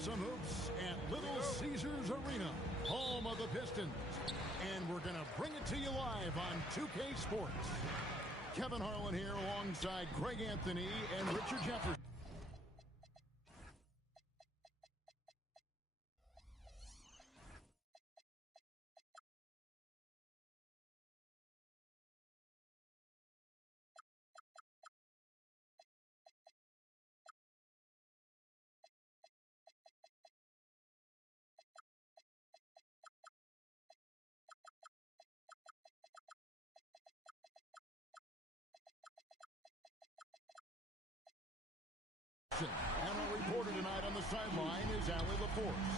some hoops at Little Caesars Arena, home of the Pistons. And we're going to bring it to you live on 2K Sports. Kevin Harlan here alongside Greg Anthony and Richard Jefferson. And our reporter tonight on the sideline is Allie LaForce.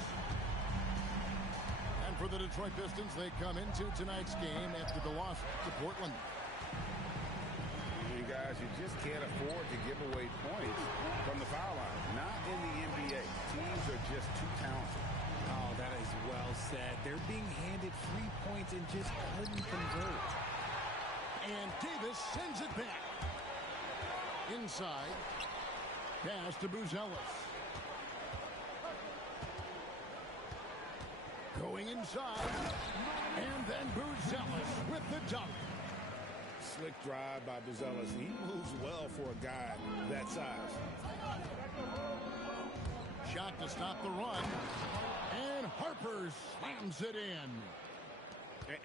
And for the Detroit Pistons, they come into tonight's game after the loss to Portland. You guys, you just can't afford to give away points from the foul line. Not in the NBA. Teams are just too talented. Oh, that is well said. They're being handed free points and just couldn't convert. And Davis sends it back. Inside. Pass to Buzelis. Going inside. And then Buzelis with the dunk. Slick drive by Buzelis. He moves well for a guy that size. Shot to stop the run. And Harper slams it in.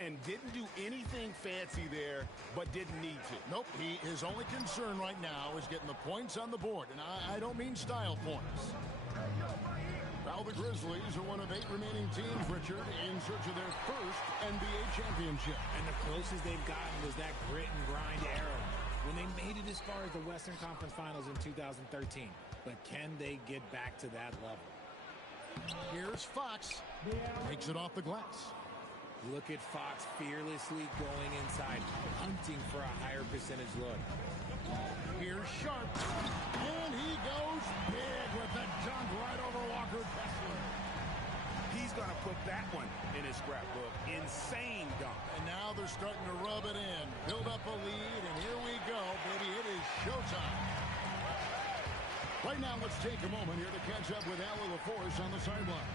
And didn't do anything fancy there, but didn't need to. Nope, his only concern right now is getting the points on the board. And I don't mean style points. Now the Grizzlies are one of 8 remaining teams, Richard, in search of their first NBA championship. And the closest they've gotten was that grit and grind era when they made it as far as the Western Conference Finals in 2013. But can they get back to that level? Here's Fox. Takes it off the glass. Look at Fox fearlessly going inside, hunting for a higher percentage look. Here's Sharp. And he goes big with the dunk right over Walker Kessler. He's going to put that one in his scrapbook. Insane dunk. And now they're starting to rub it in. Build up a lead, and here we go, baby. It is showtime. Right now, let's take a moment here to catch up with Allie LaForce on the sideline.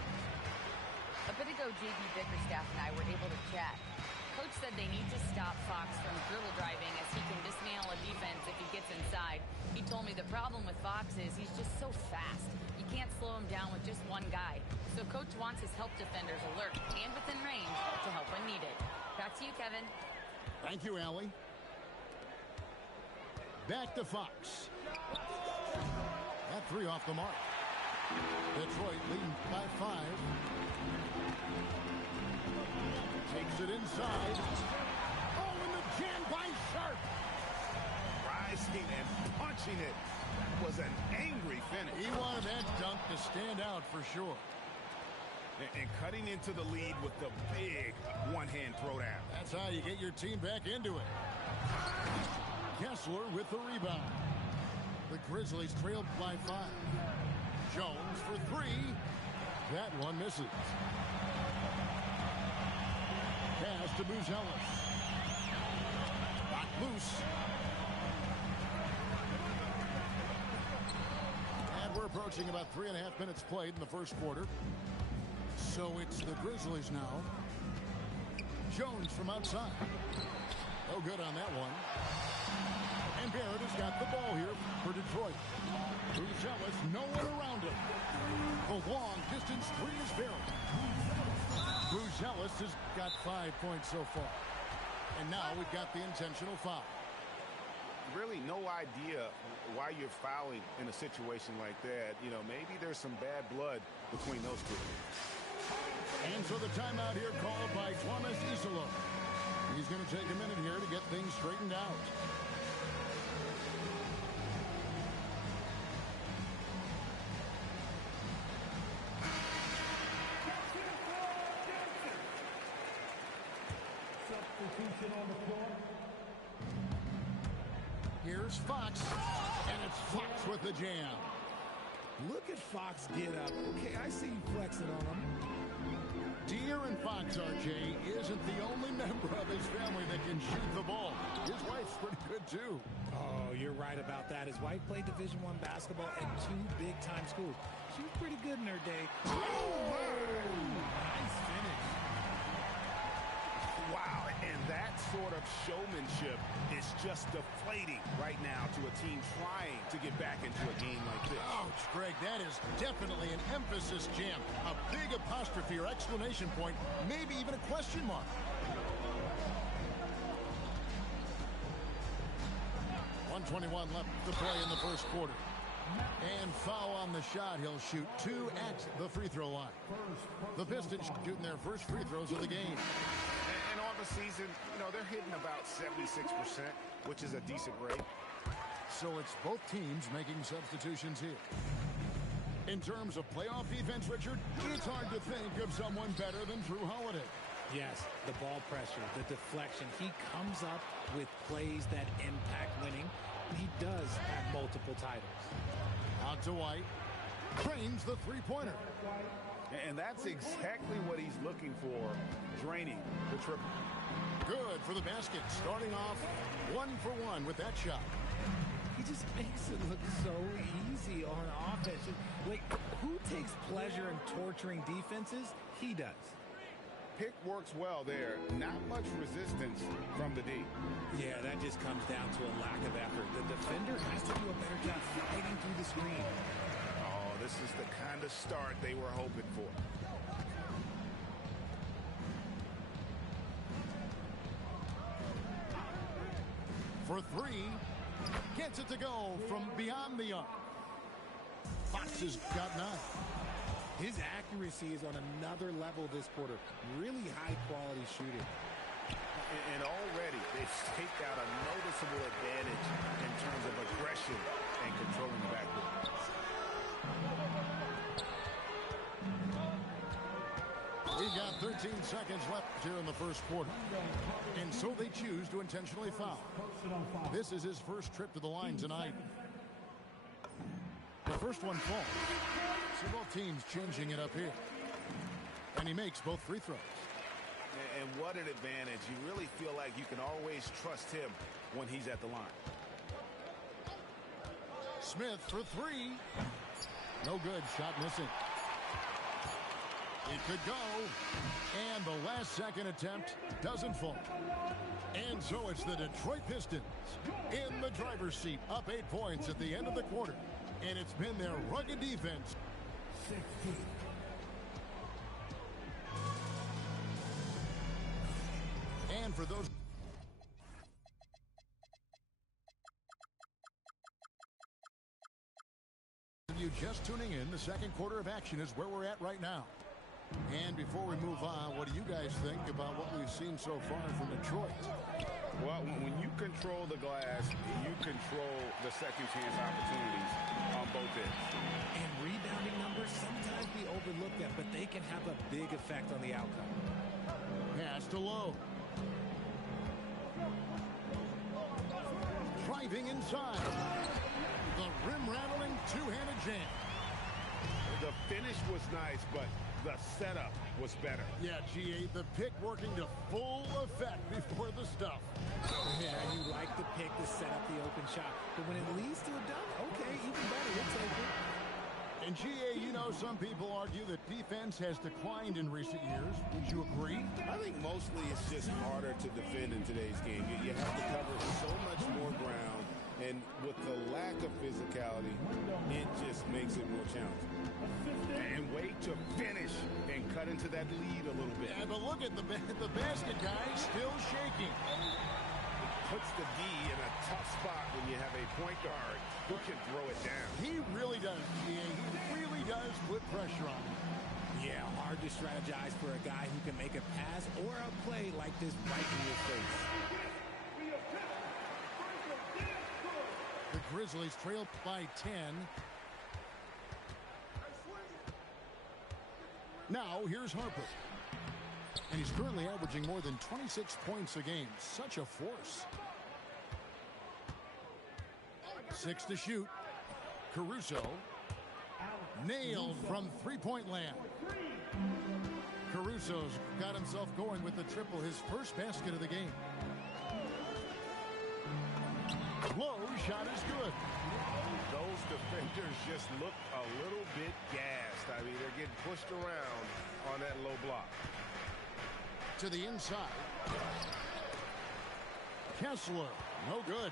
A bit ago, J.B. Bickerstaff and I were able to chat. Coach said they need to stop Fox from dribble driving as he can dismantle a defense if he gets inside. He told me the problem with Fox is he's just so fast. You can't slow him down with just one guy. So Coach wants his help defenders alert and within range to help when needed. Back to you, Kevin. Thank you, Allie. Back to Fox. That 3 off the mark. Detroit leading by 5. Takes it inside. Oh, and the jam by Sharp. Rising and punching it. That was an angry finish. He wanted that dunk to stand out for sure. And cutting into the lead with the big one-hand throwdown. That's how you get your team back into it. Kessler with the rebound. The Grizzlies trailed by 5. Jones for 3. That one misses. Pass to Buzelis. Got loose. And we're approaching about 3.5 minutes played in the first quarter. So it's the Grizzlies now. Jones from outside. No good on that one. And Barrett has got the ball here for Detroit. Buzelis, no one around him. The long distance 3 is Barrett. Buzelis has got 5 points so far. And now we've got the intentional foul. Really no idea why you're fouling in a situation like that. You know, maybe there's some bad blood between those two. And so the timeout here called by Thomas Isola. He's going to take a minute here to get things straightened out. Substitution on the floor. Here's Fox, and it's Fox with the jam. Look at Fox get up. Okay, I see you flexing on him. De'Aaron Fox, RJ, isn't the only member of his family that can shoot the ball. His wife's pretty good, too. Oh, you're right about that. His wife played Division I basketball at 2 big-time schools. She was pretty good in her day. Oh, nice finish. Wow, and that sort of showmanship is just deflating right now to a team trying to get back into a game like this. Ouch, Greg, that is definitely an emphasis jam. A big apostrophe or exclamation point, maybe even a question mark. .121 left to play in the first quarter. And foul on the shot. He'll shoot 2 at the free throw line. The Pistons shooting their first free throws of the game. And on the season, you know, they're hitting about 76%, which is a decent rate. So it's both teams making substitutions here. In terms of playoff defense, Richard, it's hard to think of someone better than Drew Holiday. Yes, the ball pressure, the deflection. He comes up with plays that impact winning. He does have multiple titles. Out to White. Cranes the three-pointer. And that's exactly what he's looking for, draining the triple. Good for the basket. Starting off 1 for 1 with that shot. He just makes it look so easy on offense. Like, who takes pleasure in torturing defenses? He does. Pick works well there. Not much resistance from the D. Yeah, that just comes down to a lack of effort. The defender has to do a better job fighting through the screen. Oh, this is the kind of start they were hoping for. For 3. Gets it to go from beyond the arc. Fox has got 9. His accuracy is on another level this quarter. Really high-quality shooting. And already they've staked out a noticeable advantage in terms of aggression and controlling the backcourt. We got 13 seconds left here in the first quarter. And so they choose to intentionally foul. This is his first trip to the line tonight. The first one falls. So both teams changing it up here. And he makes both free throws. And what an advantage. You really feel like you can always trust him when he's at the line. Smith for 3. No good. Shot missing. It could go. And the last second attempt doesn't fall. And so it's the Detroit Pistons in the driver's seat, up 8 points at the end of the quarter. And it's been their rugged defense. 16. And for those of you just tuning in, the second quarter of action is where we're at right now. And before we move on, what do you guys think about what we've seen so far from Detroit? Well, when you control the glass, you control the second chance opportunities on both ends. And rebounding numbers, sometimes we overlook that, but they can have a big effect on the outcome. Pass to Lowe. Driving inside. The rim-rattling two-handed jam. The finish was nice, but the setup was better. Yeah, GA, the pick working to full effect before the stuff. Yeah, you like the pick to set up the open shot, but when it leads to a dunk, okay, even better, we'll take it. And GA, you know, some people argue that defense has declined in recent years. Would you agree? I think mostly it's just harder to defend in today's game. You have to cover so much more ground, and with the lack of physicality, it just makes it more challenging. And wait to finish and cut into that lead a little bit. Yeah, but look at the basket guy still shaking. Puts the D in a tough spot when you have a point guard who can throw it down. He really does, GA. He really does put pressure on him. Yeah, hard to strategize for a guy who can make a pass or a play like this right in your face. The Grizzlies trail by 10. Now, here's Harper. And he's currently averaging more than 26 points a game. Such a force. 6 to shoot. Caruso. Nailed from three-point land. Caruso. Usos got himself going with the triple, his first basket of the game. Low shot is good. Those defenders just look a little bit gassed. I mean, they're getting pushed around on that low block. To the inside. Kessler, no good.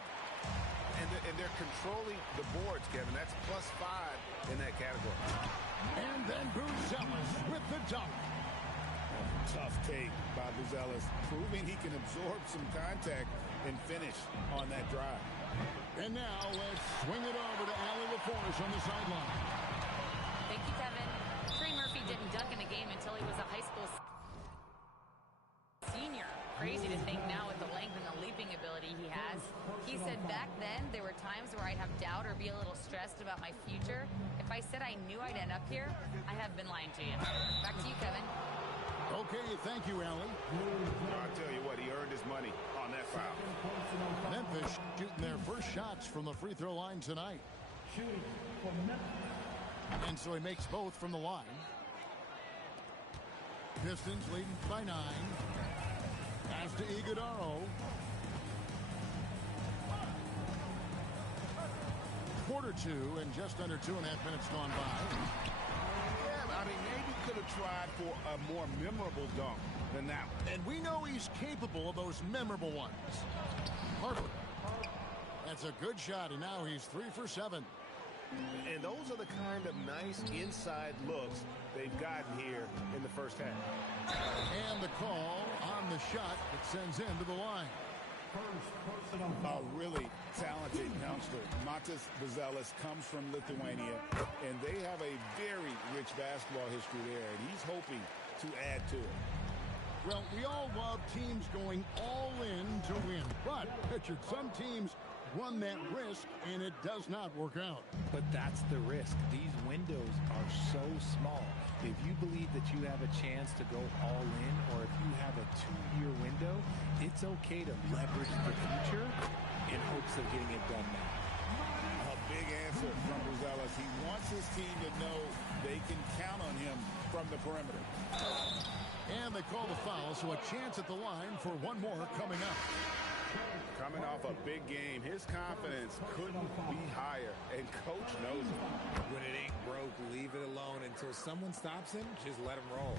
And they're controlling the boards, Kevin. That's +5 in that category. And then Buzelis with the dunk. Tough take by Buzelis, proving he can absorb some contact and finish on that drive. And now let's swing it over to Allie LaForce on the sideline. Thank you, Kevin. Trey Murphy didn't dunk in a game until he was a high school senior. Crazy to think now with the length and the leaping ability he has. He said back then there were times where I'd have doubt or be a little stressed about my future. If I said I knew I'd end up here, I have been lying to you. Back to you, Kevin. Okay, thank you, Allie. I'll tell you what, he earned his money on that foul. Memphis shooting their first shots from the free throw line tonight. And so he makes both from the line. Pistons leading by 9. Pass to Iguodaro. Quarter 2 and just under 2.5 minutes gone by. I mean, maybe could have tried for a more memorable dunk than that one. And we know he's capable of those memorable ones. Harper. That's a good shot, and now he's 3 for 7. And those are the kind of nice inside looks they've gotten here in the first half. And the call on the shot that sends him to the line. A really talented youngster. Matas Buzelis comes from Lithuania, and they have a very rich basketball history there, and he's hoping to add to it. Well, we all love teams going all in to win, but Richard, some teams run that risk, and it does not work out. But that's the risk. These windows are so small. If you believe that you have a chance to go all in, or if you have a 2-year window, it's okay to leverage the future in hopes of getting it done now. A big answer from Buzelis. He wants his team to know they can count on him from the perimeter. And they call the foul, so a chance at the line for one more coming up. Coming off a big game, his confidence couldn't be higher, and coach knows it. When it ain't broke, leave it alone until someone stops him. Just let him roll.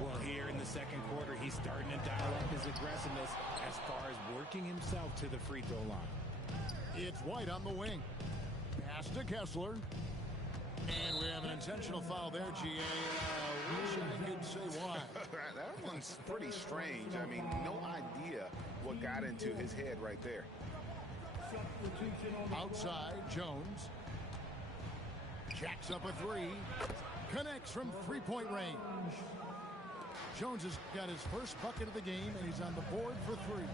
Well, here in the second quarter, he's starting to dial up his aggressiveness as far as working himself to the free throw line. It's White on the wing. Pass to Kessler. And we have an intentional foul there, G.A. Wish I could say why. That one's pretty strange. I mean, no idea what got into his head right there. Outside, Jones. Jacks up a 3. Connects from three-point range. Jones has got his first bucket of the game, and he's on the board for 3.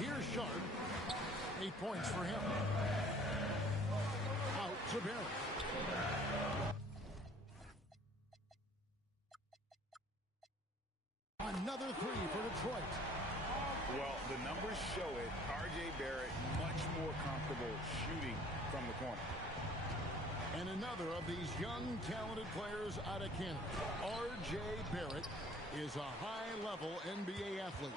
Here's Sharp. 8 points for him. Out to Barrett. Another 3 for Detroit. Well, the numbers show it. R.J. Barrett much more comfortable shooting from the corner. And another of these young, talented players out of Canada. R.J. Barrett is a high-level NBA athlete.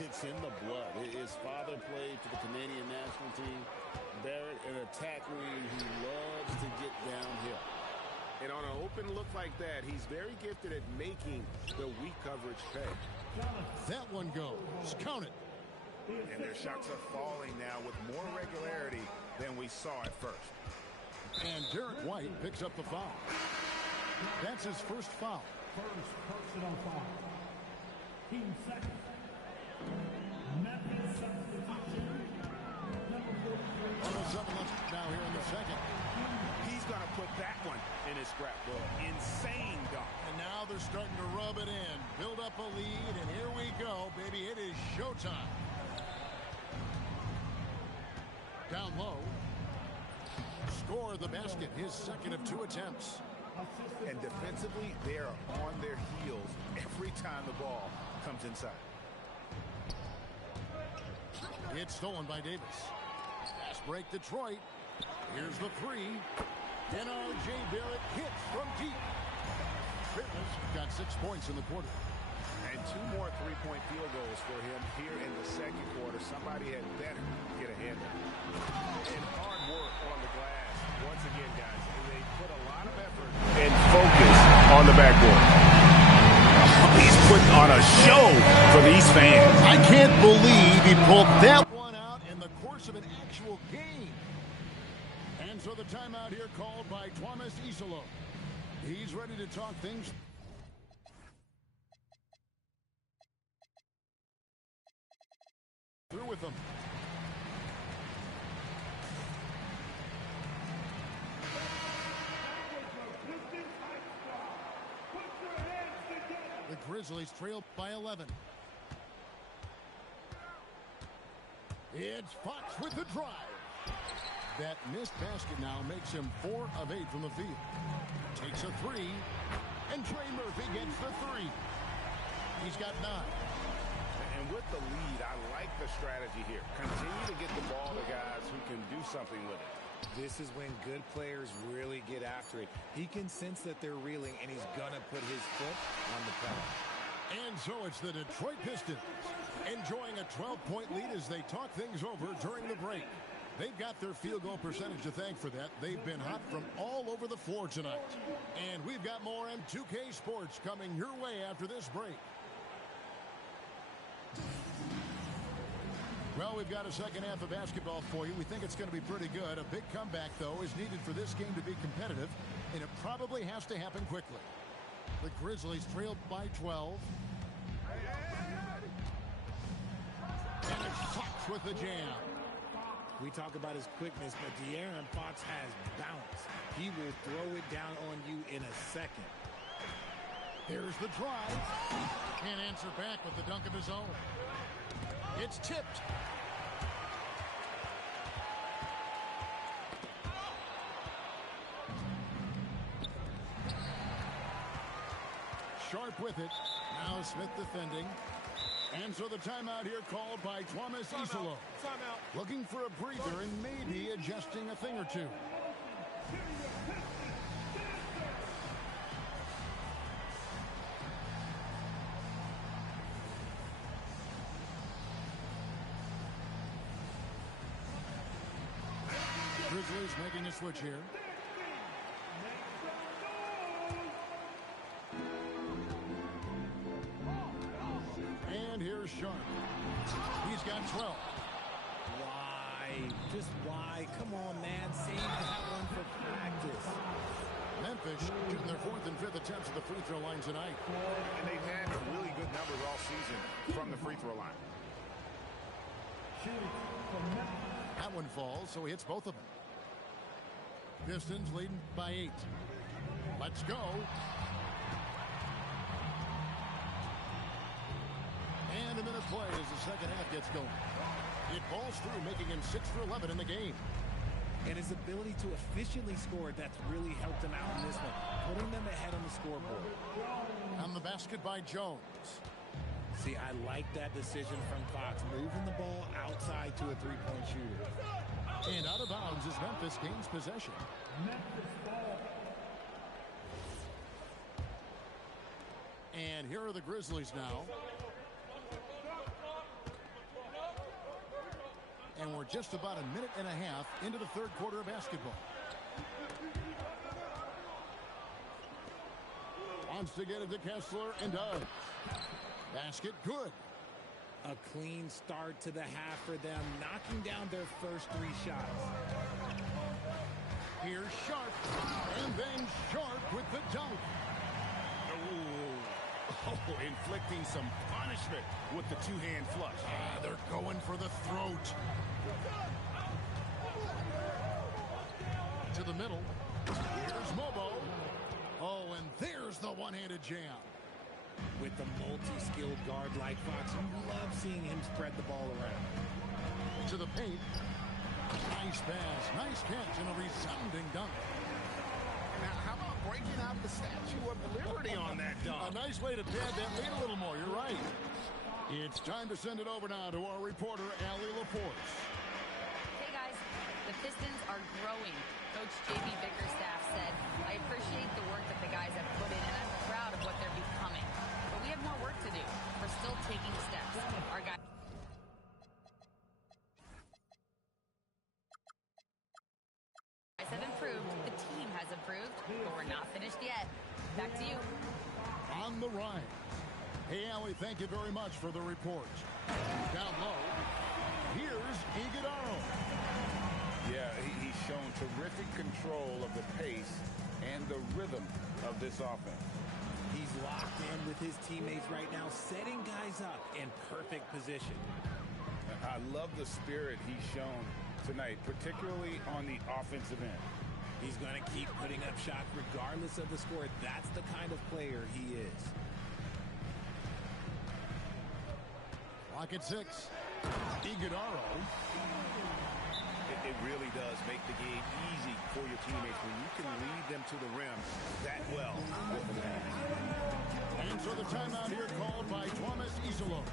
It's in the blood. His father played for the Canadian national team. Barrett, an attack wing, he loves to get downhill. And on an open look like that, he's very gifted at making the weak coverage pay. That one goes. Count it. And their shots are falling now with more regularity than we saw at first. And Derek White picks up the foul. That's his first foul. First personal foul. Team second. Memphis substitution. Number 43. 107 left now here in the second. He's going to put that one in his scrapbook. Insane dunk. And now they're starting to rub it in. Build up a lead, and here we go, baby. It is showtime. Down low. Score the basket, his second of 2 attempts. And defensively, they are on their heels every time the ball comes inside. It's stolen by Davis. Fast break Detroit. Here's the 3. And R.J. Barrett hits from deep. Fearless got 6 points in the quarter. And 2 more three-point field goals for him here in the second quarter. Somebody had better get a hand on it. And hard work on the glass. Once again, guys, they put a lot of effort and focus on the backboard. He's putting on a show for these fans. I can't believe he pulled that one out in the course of an actual game. And so the timeout here called by Thomas Isolo. He's ready to talk things through with them. The Grizzlies trail by 11. It's Fox with the drive. That missed basket now makes him 4 of 8 from the field. Takes a 3, and Trey Murphy gets the 3. He's got 9. And with the lead, I like the strategy here. Continue to get the ball to guys who can do something with it. This is when good players really get after it. He can sense that they're reeling, and he's going to put his foot on the pedal. And so it's the Detroit Pistons enjoying a 12-point lead as they talk things over during the break. They've got their field goal percentage to thank for that. They've been hot from all over the floor tonight. And we've got more M2K Sports coming your way after this break. Well, we've got a second half of basketball for you. We think it's going to be pretty good. A big comeback, though, is needed for this game to be competitive, and it probably has to happen quickly. The Grizzlies trailed by 12. And it's Fox with the jam. We talk about his quickness, but De'Aaron Fox has bounce. He will throw it down on you in a second. Here's the drive. Can't answer back with the dunk of his own. It's tipped. Sharp with it. Now Smith defending. And so the timeout here called by Thomas Isolo. Looking for a breather and maybe adjusting a thing or two. Grizzlies making a switch here. And here's Sharp. He's got 12. Why? Just why? Come on, man. Save that one for practice. Memphis shooting their 4th and 5th attempts at the free throw line tonight. And they've had really good numbers all season from the free throw line. That one falls, so he hits both of them. Pistons leading by 8. Let's go. And a minute play as the second half gets going. It falls through, making him 6 for 11 in the game. And his ability to efficiently score, that's really helped him out in this one, putting them ahead on the scoreboard. On the basket by Jones. See, I like that decision from Fox, moving the ball outside to a three-point shooter. And out of bounds as Memphis gains possession. And here are the Grizzlies now. And we're just about a minute and a half into the third quarter of basketball. Wants to get it to Kessler and does. Basket good. A clean start to the half for them, knocking down their first 3 shots. Here's Sharp, and then Sharp with the dunk. Oh, inflicting some punishment with the 2-hand flush. They're going for the throat. To the middle. Here's Mobo. Oh, and there's the one-handed jam. With the multi-skilled guard like Fox, you love seeing him spread the ball around. To the paint. Nice pass, nice catch, and a resounding dunk. Now, how about breaking out the Statue of Liberty on that dunk? A nice way to pad that lead a little more, you're right. It's time to send it over now to our reporter, Allie Laporte. Hey guys, the Pistons are growing. Coach J.B. Bickerstaff said, I appreciate the work that the guys have put in, and I'm proud of what they're becoming. But we have more work to do. We're still taking steps. Our guys have improved. The team has improved, but we're not finished yet. Back to you. On the rise. Hey, Allie, thank you very much for the report. Down low, here's Iguodala. Yeah, he's shown terrific control of the pace and the rhythm of this offense. He's locked in with his teammates right now, setting guys up in perfect position. I love the spirit he's shown tonight, particularly on the offensive end. He's going to keep putting up shots regardless of the score. That's the kind of player he is. Clock at 6. Iguodala. It really does make the game easy for your teammates when you can lead them to the rim that well with the pass. And so the timeout here called by Thomas Isolo.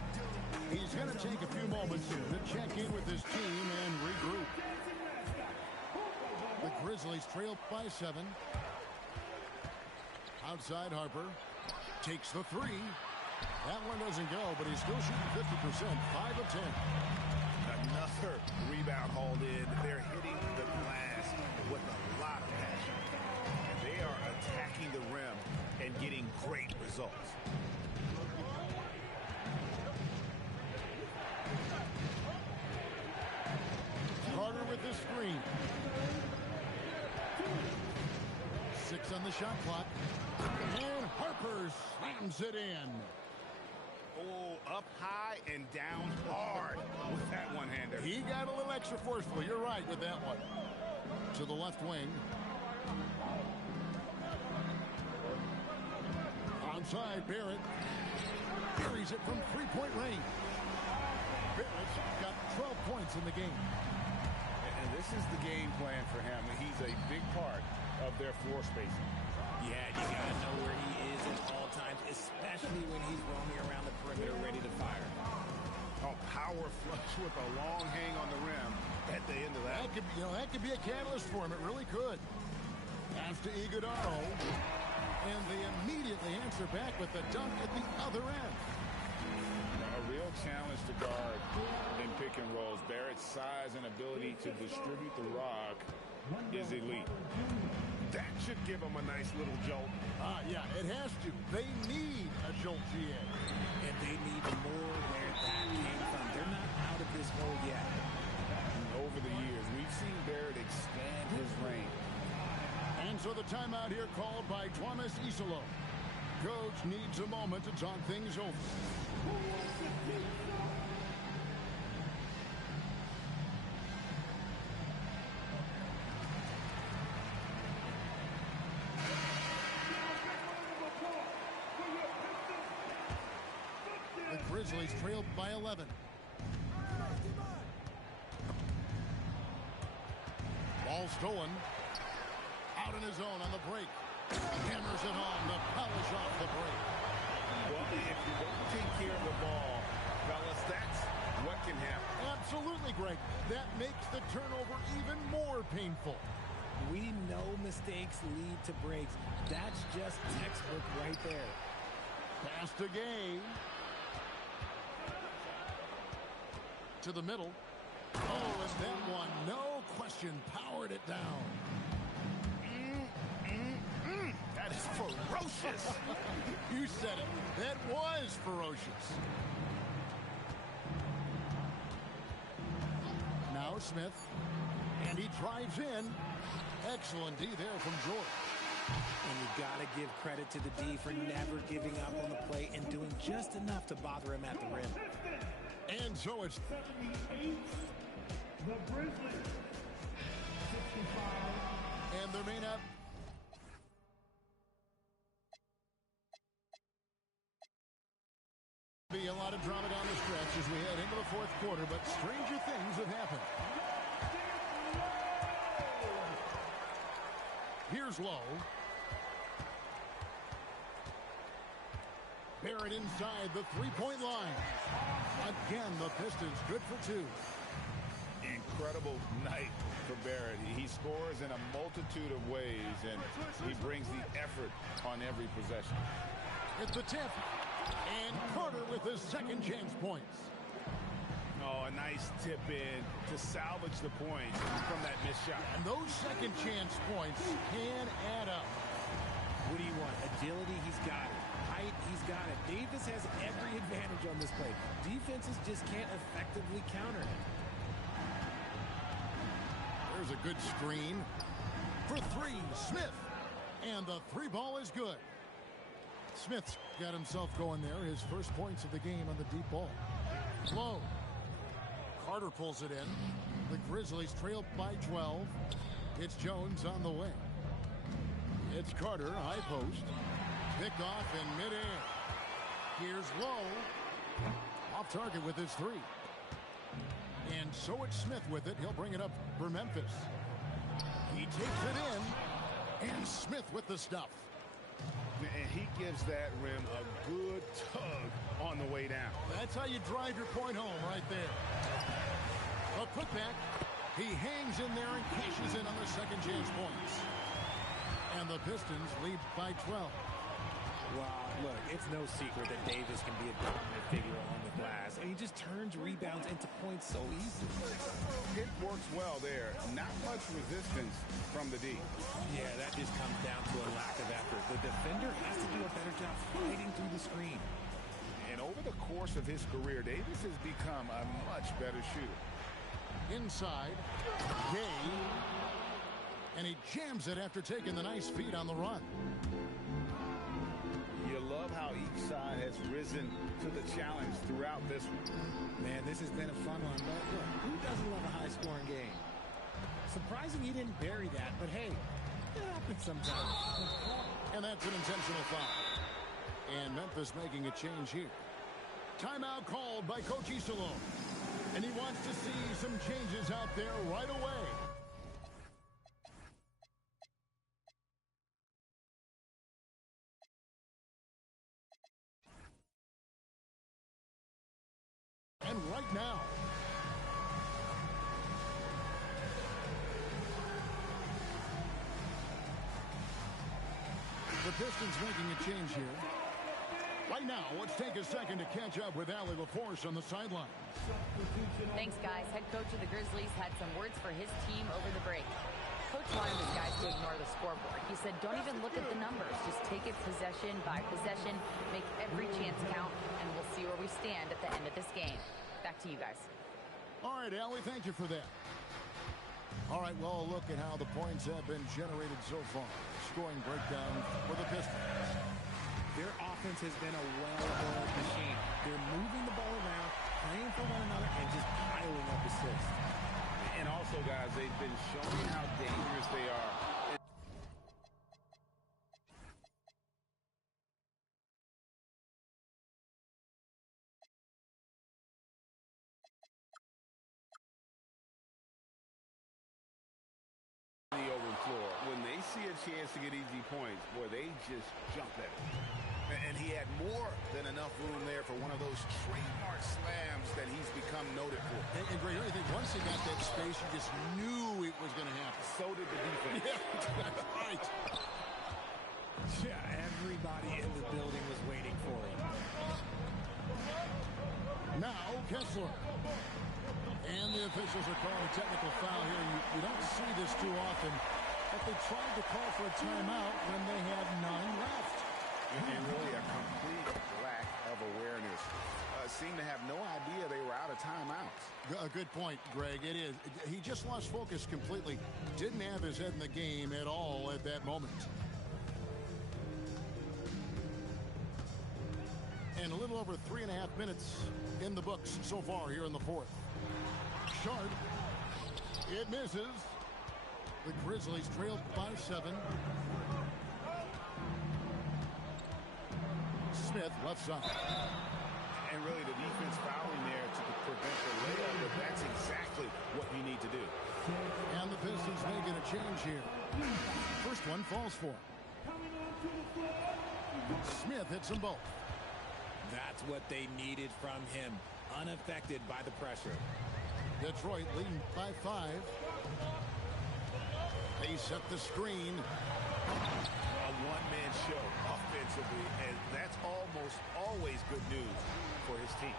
He's going to take a few moments here to check in with his team and regroup. The Grizzlies trail by 7. Outside Harper takes the 3. That one doesn't go, but he's still shooting 50%, 5 of 10. Another rebound hauled in. They're hitting the glass with a lot of passion. And they are attacking the rim and getting great results. Carter with the screen. 6 on the shot clock. And Harper slams it in. Oh, up high and down hard with that one-hander. He got a little extra forceful. You're right with that one. To the left wing. Onside, Barrett. Buries it from three-point range. Barrett's got 12 points in the game. And this is the game plan for him. He's a big part of their floor spacing. Yeah, you got to know where he is at all times, especially when he's roaming around the perimeter ready to fire. A power flush with a long hang on the rim at the end of that. That could be a catalyst for him. It really could. Pass to Iguodala. And they immediately answer back with the dunk at the other end. A real challenge to guard in pick and rolls. Barrett's size and ability to distribute the rock is elite. That should give them a nice little jolt. Yeah, it has to. They need a jolt, GA. And they need more where that came from. They're not out of this hole yet. Over the years, we've seen Barrett expand his range. And so the timeout here called by Thomas Isolo. Coach needs a moment to talk things over. The Grizzlies trailed by 11. Ball stolen. Out in his own on the break. Hammers it home to polish off the break. Well, if you don't take care of the ball, fellas, that's what can happen. Absolutely, Greg. That makes the turnover even more painful. We know mistakes lead to breaks. That's just textbook right there. Pass to Gay. To the middle. Oh, and that one, no question, powered it down. That is ferocious. You said it. That was ferocious. Now Smith. And he drives in. Excellent D there from George. And you got to give credit to the D for never giving up on the play and doing just enough to bother him at the rim. And so it's 78. The Grizzlies. 65. and there may not be a lot of drama down the stretch as we head into the fourth quarter, but stranger things have happened. Here's Lowe. Barrett inside the three-point line. Again, the Pistons good for two. Incredible night for Barrett. He scores in a multitude of ways, and he brings the effort on every possession. It's the tip, and Carter with his second chance points. Oh, a nice tip in to salvage the points from that missed shot. And those second chance points can add up. What do you want? Agility, he's got it. Height, he's got it. Davis has every advantage on this play. Defenses just can't effectively counter him. There's a good screen for three. Smith. And the three ball is good. Smith's got himself going there. His first points of the game on the deep ball. Low. Carter pulls it in. The Grizzlies trail by 12. It's Jones on the wing. It's Carter, high post. Picked off in midair. Here's Lowe. Off target with his three. And so it's Smith with it. He'll bring it up for Memphis. He takes it in. And Smith with the stuff. And he gives that rim a good tug on the way down. That's how you drive your point home right there. A putback. He hangs in there and cashes in on the second chance points. And the Pistons lead by 12. Wow, look, it's no secret that Davis can be a dominant figure on the glass. And he just turns rebounds into points so easily. It works well there. Not much resistance from the D. Yeah, that just comes down to a lack of effort. The defender has to do a better job fighting through the screen. And over the course of his career, Davis has become a much better shooter. Inside, Gay. And he jams it after taking the nice feed on the run. You love how each side has risen to the challenge throughout this one. Man, this has been a fun one, but look, who doesn't love a high-scoring game? Surprising he didn't bury that, but hey, it happens sometimes. And that's an intentional foul. And Memphis making a change here. Timeout called by Coach Iserlohn. And he wants to see some changes out there right away. And right now, the Pistons making a change here. Right now, let's take a second to catch up with Allie LaForce on the sideline. Thanks, guys. Head coach of the Grizzlies had some words for his team over the break. Coach wanted his guys to ignore the scoreboard. He said, don't even look at the numbers. Just take it possession by possession, make every chance count, and we'll see where we stand at the end of this game. Back to you guys. All right, Allie, thank you for that. All right, well, look at how the points have been generated so far. Scoring breakdown for the Pistons. Their offense has been a well-oiled machine. They're moving the ball around, playing for one another, and just piling up assists. And also, guys, they've been showing how dangerous they are. The open floor. When they see a chance to get easy points, boy, they just jump at it. And he had more than enough room there for one of those trademark slams that he's become noted for. And Greg, I think once he got that space, you just knew it was going to happen. So did the defense. Yeah, that's right. Yeah, everybody in the building was waiting for him. Now, Kessler. And the officials are calling a technical foul here. You don't see this too often, but they tried to call for a timeout when they had none left. And really a complete lack of awareness. Seemed to have no idea they were out of timeouts. A good point, Greg. It is. He just lost focus completely. Didn't have his head in the game at all at that moment. And a little over 3.5 minutes in the books so far here in the fourth. Sharp. It misses. The Grizzlies trailed by 7. Smith left side. And really the defense fouling there to prevent the layup, but that's exactly what you need to do. And the Pistons making a change here. First one falls for him. Smith hits them both. That's what they needed from him, unaffected by the pressure. Detroit leading by 5. They set the screen. A one-man show offensively, and that's almost always good news for his team.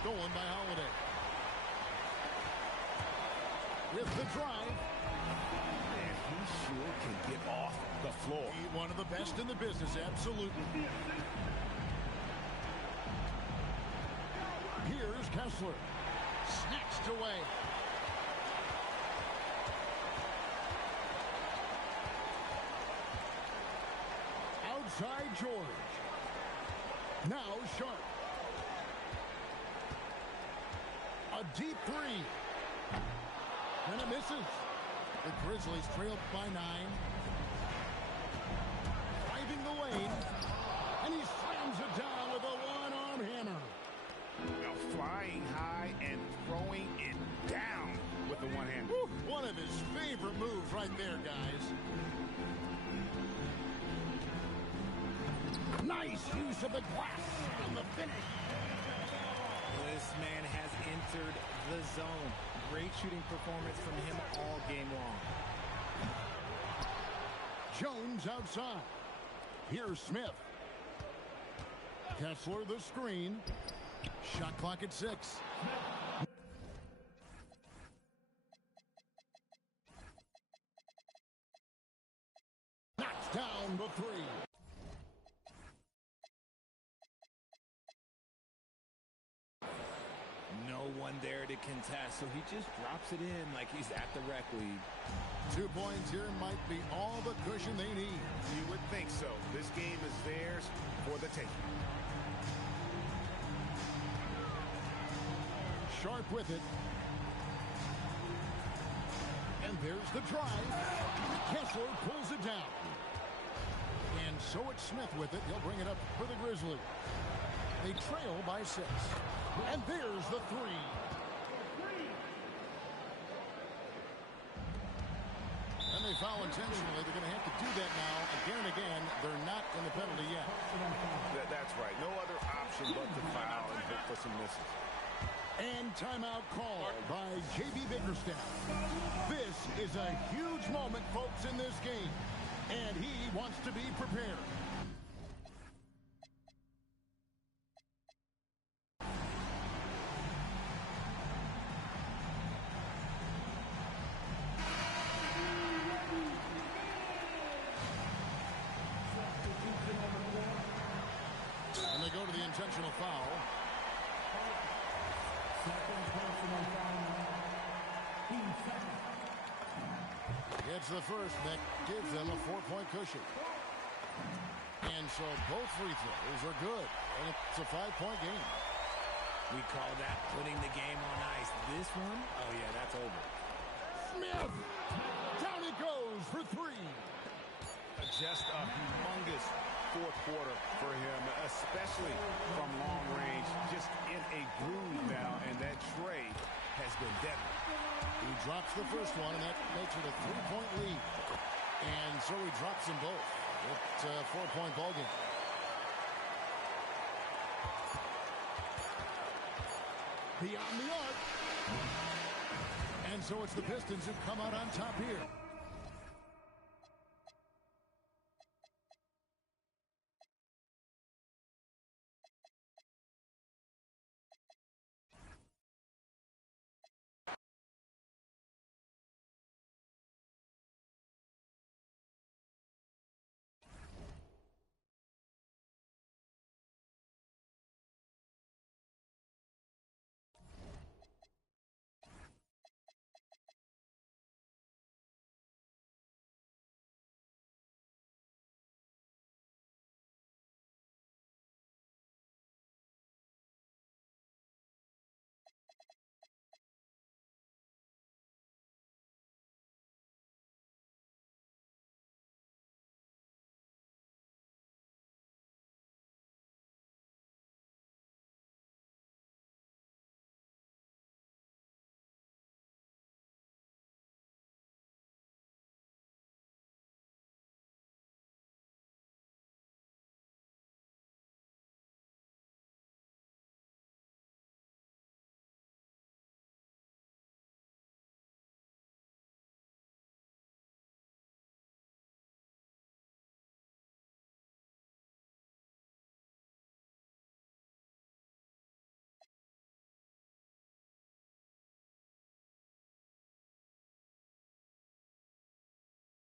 Stolen by Holiday. With the drive. And he sure can get off the floor. He's one of the best in the business, absolutely. Here's Kessler. Snatched away. Outside George. Now Sharp. A deep three. And it misses. The Grizzlies trailed by 9. Driving the lane. And he slams it down with a one-arm hammer. Now flying high and throwing it down with the one hand. One of his favorite moves right there, guys. Nice use of the glass on the finish. This man has entered the zone. Great shooting performance from him all game long. Jones outside. Here's Smith. Kessler the screen. Shot clock at 6. Knocks down the 3. No one there to contest, so he just drops it in like he's at the rec league. 2 points here might be all the cushion they need. You would think so. This game is theirs for the taking. Sharp with it. And there's the drive. Kessler pulls it down. And so it's Smith with it. He'll bring it up for the Grizzlies. They trail by 6. And there's the 3. And they foul intentionally. They're going to have to do that now. Again and again, they're not in the penalty yet. That's right. No other option but to foul and hope for some misses. And timeout called by J.B. Bickerstaff. This is a huge moment, folks, in this game. And he wants to be prepared. And they go to the intentional foul. It's the first that gives them a 4-point cushion. And so both free throws are good. And it's a 5-point game. We call that putting the game on ice. This one, oh yeah, that's over. Smith! Down it goes for 3. Just a humongous fourth quarter for him, especially from long range. Just in a groove now, and that trade has been deadly. He drops the first one, and that makes it a 3-point lead. And so he drops them both. It's a 4-point ballgame. Beyond the arc. And so it's the Pistons who come out on top here.